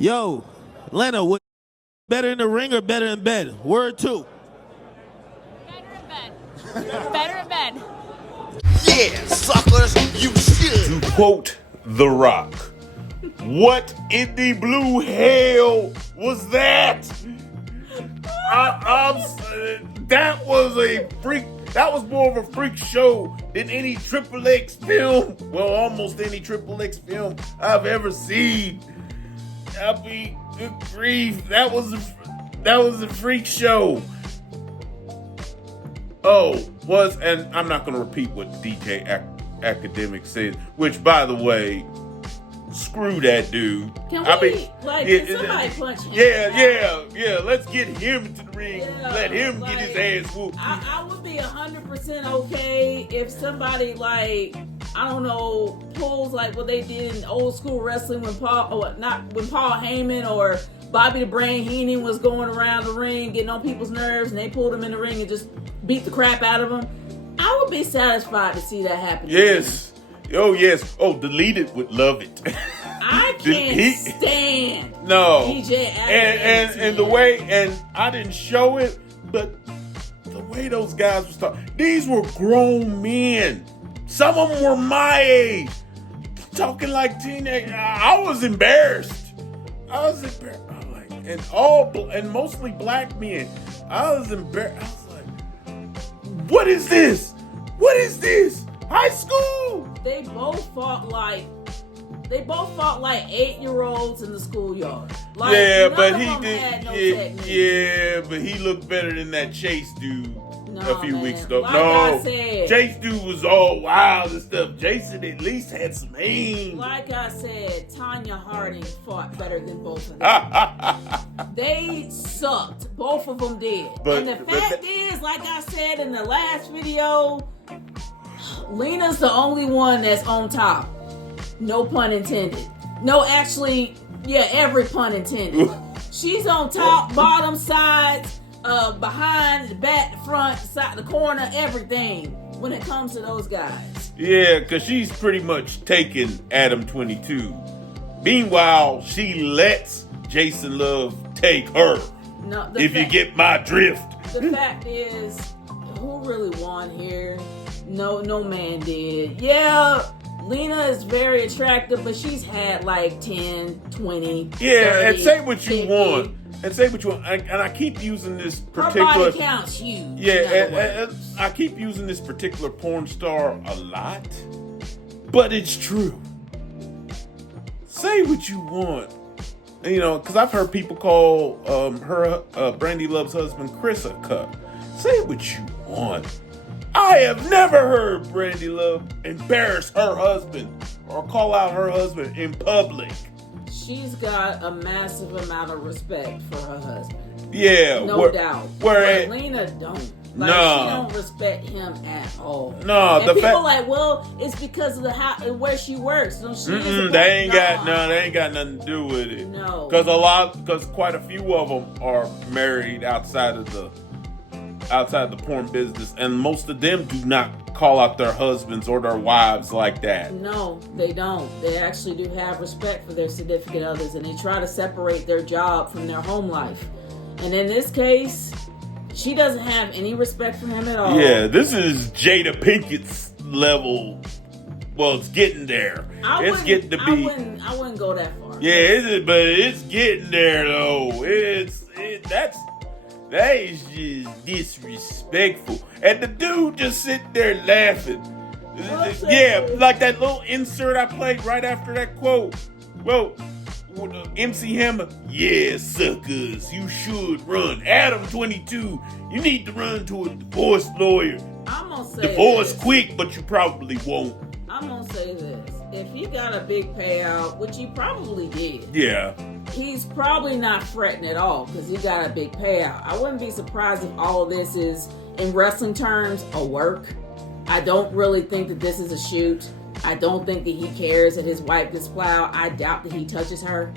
Yo, Lena, what better in the ring or better in bed? Word two. Better in bed. Better in bed. Yeah, suckers, you should. To quote The Rock, what in the blue hell was that? That was a freak. That was more of a freak show than any Triple X film. Well, almost any Triple X film I've ever seen. I mean, good grief, that was a freak show. And I'm not gonna repeat what DJ Akademiks said, which, by the way, screw that dude. Can somebody punch him? Yeah. Let's get him into the ring. Let him get his ass whooped. I would be 100% okay if somebody pulls like what they did in old school wrestling when Paul Heyman or Bobby the Brain Heenan was going around the ring getting on people's nerves, and they pulled him in the ring and just beat the crap out of him. I would be satisfied to see that happen. Yes. Oh, yes. Oh, Deleted would love it. I can't stand DJ Akademiks. And the way, and I didn't show it, but the way those guys were talking, these were grown men. Some of them were my age, talking like teenagers. I was embarrassed. I'm like, and mostly black men. I was embarrassed. I was like, what is this? What is this? High school? They both fought like 8-year-olds in the schoolyard. Like, but he looked better than that Chase dude a few weeks ago. I said, Chase dude was all wild and stuff. Jason at least had some aim. Like I said, Tanya Harding fought better than both of them. They sucked. Both of them did. And the fact is, like I said in the last video, Lena's the only one that's on top. No pun intended. No, actually, yeah, every pun intended. She's on top, bottom, sides, behind, the back, the front, the side, the corner, everything when it comes to those guys. Yeah, because she's pretty much taken Adam22. Meanwhile, she lets Jason Love take her. No, you get my drift. The fact is, who really won here? No man did. Yeah, Lena is very attractive, but she's had like 10, 20, 30, and say what you 50. want. And say what you want. And I keep using this particular... Her body count's huge. Yeah, and I keep using this particular porn star a lot. But it's true. Say what you want. Because I've heard people call Brandy Love's husband Chris a cuck. Say what you want. I have never heard Brandy Love embarrass her husband or call out her husband in public. She's got a massive amount of respect for her husband. Yeah. No doubt. But Lena don't. She don't respect him at all. No, and people like, well, it's because of where she works. They ain't got nothing to do with it. No. Because quite a few of them are married outside of the porn business, and most of them do not call out their husbands or their wives like that. No, they don't. They actually do have respect for their significant others, and they try to separate their job from their home life. And in this case, she doesn't have any respect for him at all. Yeah, this is Jada Pinkett's level. Well, it's getting there. I wouldn't go that far. Yeah, but it's getting there though. That is just disrespectful. And the dude just sitting there laughing. Yeah, like that little insert I played right after that quote. Well, MC Hammer, yeah, suckers, you should run. Adam22, you need to run to a divorce lawyer. I'm gonna say divorce this. Quick, but you probably won't. I'm gonna say this. If he got a big payout, which he probably did. Yeah. He's probably not fretting at all because he got a big payout. I wouldn't be surprised if all of this is, in wrestling terms, a work. I don't really think that this is a shoot. I don't think that he cares that his wife gets plowed. I doubt that he touches her.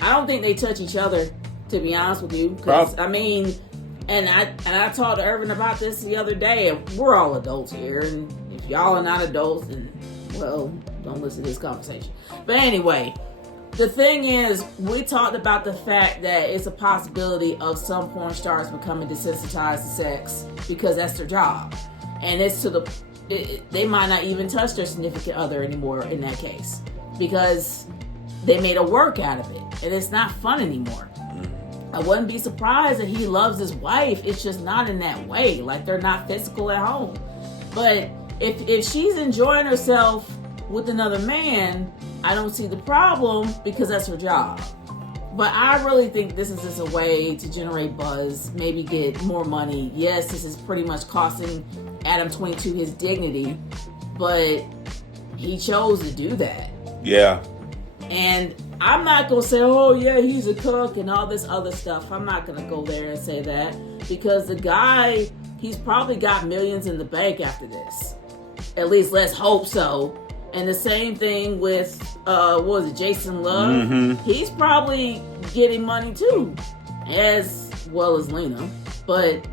I don't think they touch each other, to be honest with you. Because, and I talked to Irvin about this the other day, and we're all adults here. And if y'all are not adults, then, well, don't listen to this conversation. But anyway, The thing is, we talked about the fact that it's a possibility of some porn stars becoming desensitized to sex because that's their job. And it's they might not even touch their significant other anymore in that case because they made a work out of it and it's not fun anymore. I wouldn't be surprised that he loves his wife. It's just not in that way. Like, they're not physical at home. But if she's enjoying herself with another man, I don't see the problem because that's her job. But I really think this is just a way to generate buzz, maybe get more money. Yes, this is pretty much costing Adam22 his dignity, but he chose to do that. Yeah. And I'm not going to say, oh yeah, he's a cook and all this other stuff. I'm not going to go there and say that because the guy, he's probably got millions in the bank after this. At least let's hope so. And the same thing with, what was it, Jason Love? Mm-hmm. He's probably getting money too, as well as Lena. But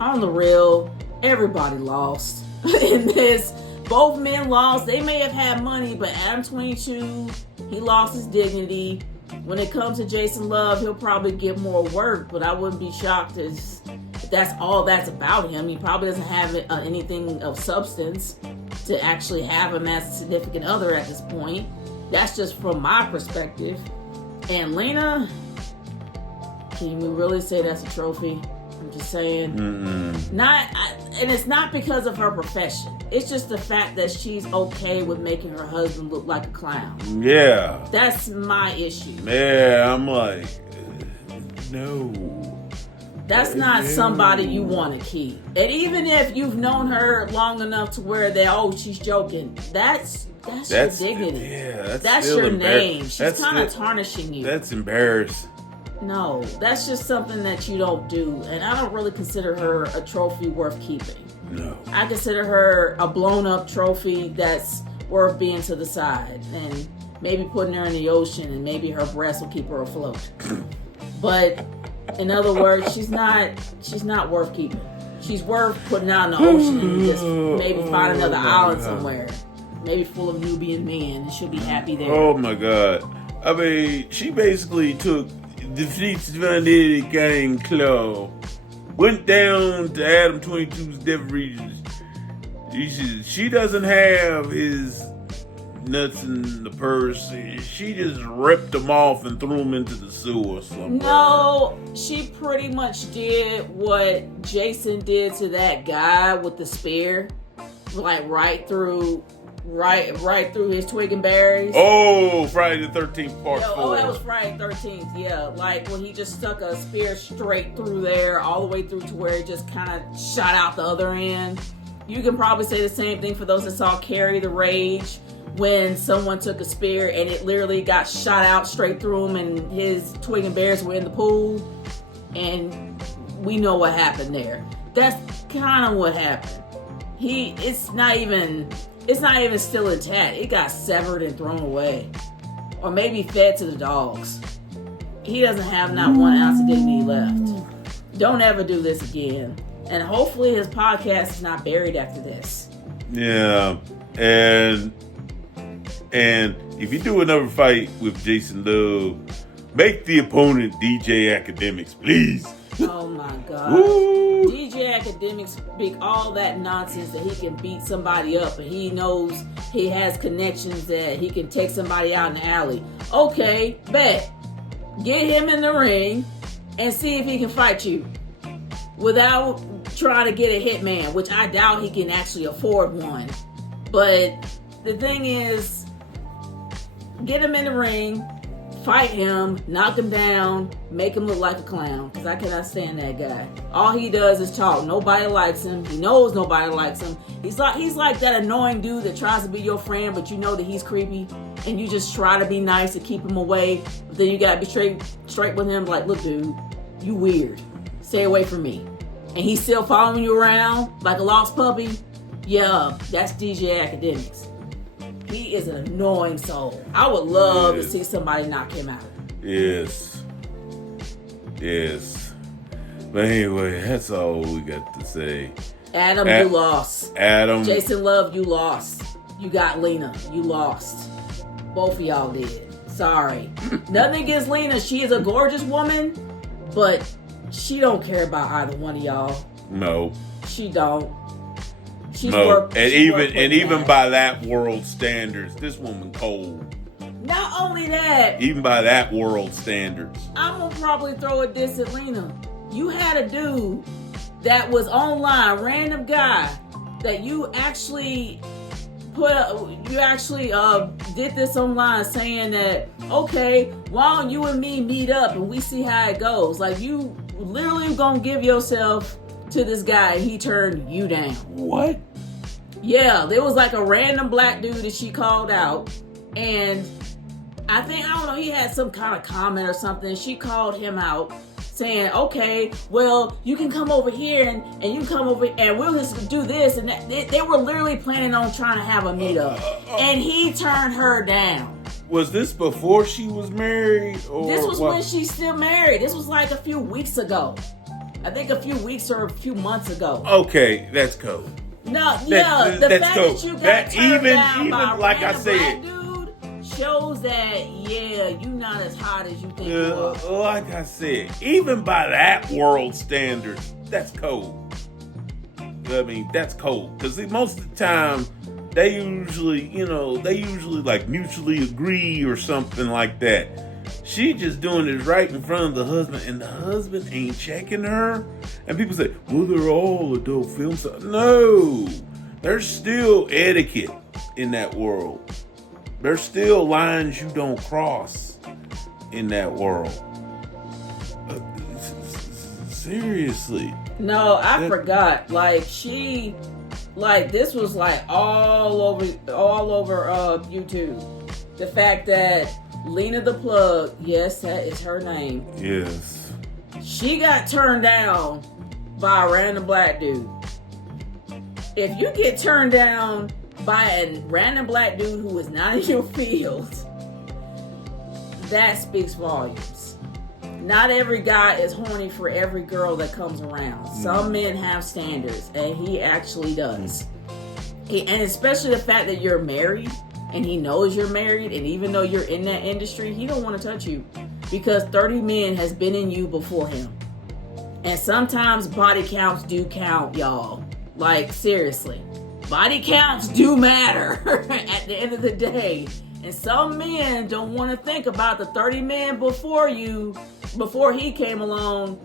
on the real, everybody lost in this. Both men lost. They may have had money, but Adam22, he lost his dignity. When it comes to Jason Love, he'll probably get more work, but I wouldn't be shocked if that's all that's about him. He probably doesn't have anything of substance to actually have him as a significant other at this point. That's just from my perspective. And Lena, can you really say that's a trophy? I'm just saying. And it's not because of her profession. It's just the fact that she's okay with making her husband look like a clown. Yeah. That's my issue. Yeah, I'm like, no. That's not somebody you want to keep. And even if you've known her long enough to where she's joking, that's your dignity. Yeah, that's your name. She's kind of tarnishing you. That's embarrassing. No, that's just something that you don't do. And I don't really consider her a trophy worth keeping. No. I consider her a blown up trophy that's worth being to the side and maybe putting her in the ocean and maybe her breasts will keep her afloat. But in other words, she's not worth keeping. She's worth putting out in the ocean and just maybe find another island somewhere. Maybe full of Nubian men and she'll be happy there. Oh my God. I mean, she basically took Defeats Vanity Gang Claw, went down to Adam22's Death Regions. She doesn't have his nuts in the purse. She just ripped them off and threw them into the sewer somewhere. No, she pretty much did what Jason did to that guy with the spear, like right through his twig and berries. Oh, Friday the 13th part 4. Oh, that was Friday the 13th, yeah. Like when he just stuck a spear straight through there, all the way through to where it just kind of shot out the other end. You can probably say the same thing for those that saw Carry the Rage, when someone took a spear and it literally got shot out straight through him and his twig and berries were in the pool. And we know what happened there. That's kind of what happened. It's not even still intact. It got severed and thrown away. Or maybe fed to the dogs. He doesn't have not 1 ounce of dignity left. Don't ever do this again. And hopefully his podcast is not buried after this. Yeah. And if you do another fight with Jason Love, make the opponent DJ Akademiks, please. Oh my God. Woo. DJ Akademiks speak all that nonsense that he can beat somebody up and he knows he has connections that he can take somebody out in the alley. Okay, bet. Get him in the ring and see if he can fight you without trying to get a hitman, which I doubt he can actually afford one. But the thing is, get him in the ring, fight him, knock him down, make him look like a clown, because I cannot stand that guy. All he does is talk. Nobody likes him. He knows nobody likes him. He's like that annoying dude that tries to be your friend, but you know that he's creepy, and you just try to be nice to keep him away, but then you gotta be straight with him, like, look dude, you weird. Stay away from me. And he's still following you around like a lost puppy. Yeah, that's DJ Akademiks. He is an annoying soul. I would love to see somebody knock him out. Yes. But anyway, that's all we got to say. Adam, you lost. Adam. Jason Love, you lost. You got Lena, you lost. Both of y'all did. Sorry. Nothing against Lena. She is a gorgeous woman, but she don't care about either one of y'all. No. She don't. She's no. Even by that world standards, this woman cold. Not only that. Even by that world standards. I'm going to probably throw a diss at Lena. You had a dude that was online, random guy, that you actually did this online saying that, okay, why don't you and me meet up and we see how it goes? Like, you literally gonna give yourself to this guy and he turned you down. What? Yeah, there was like a random black dude that she called out, and I don't know, he had some kind of comment or something. She called him out saying, okay, well, you can come over here and you can come over and we'll just do this. And that. They were literally planning on trying to have a meetup. And he turned her down. Was this before she was married? Or this was when she's still married. This was like a few weeks ago. I think a few weeks or a few months ago. Okay, that's cool. No, yeah, the fact cool. that you got turned down by a like I random said, black dude shows that, yeah, you not as hot as you think you are. Like I said, even by that world standard, that's cold. I mean, that's cold. Because most of the time, they usually like mutually agree or something like that. She just doing it right in front of the husband, and the husband ain't checking her. And people say, well, they're all adult films. No, there's still etiquette in that world. There's still lines you don't cross in that world. Seriously. No, I forgot. Like, this was like all over YouTube. The fact that Lena the Plug, yes, that is her name. Yes. She got turned down by a random black dude. If you get turned down by a random black dude who is not in your field, that speaks volumes. Not every guy is horny for every girl that comes around. Some men have standards, and he actually does. And especially the fact that you're married, and he knows you're married, and even though you're in that industry, he don't want to touch you because 30 men has been in you before him. And sometimes body counts do count, y'all. Like, seriously. Body counts do matter at the end of the day. And some men don't want to think about the 30 men before he came along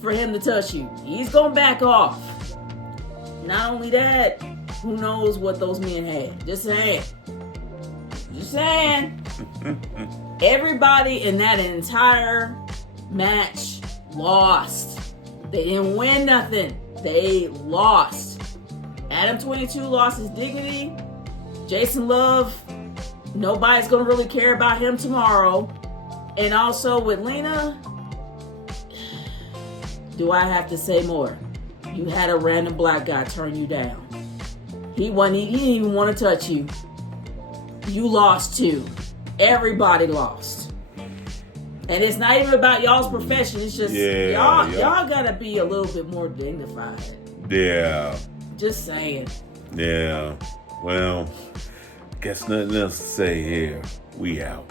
for him to touch you. He's going to back off. Not only that, who knows what those men had. Just saying. Everybody in that entire match lost. They didn't win nothing. They lost. Adam22 lost his dignity. Jason Love, nobody's going to really care about him tomorrow. And also with Lena, do I have to say more? You had a random black guy turn you down. He didn't even want to touch you. You lost too. Everybody lost. And it's not even about y'all's profession. It's just y'all gotta be a little bit more dignified. Yeah. Just saying. Yeah. Well, guess nothing else to say here. We out.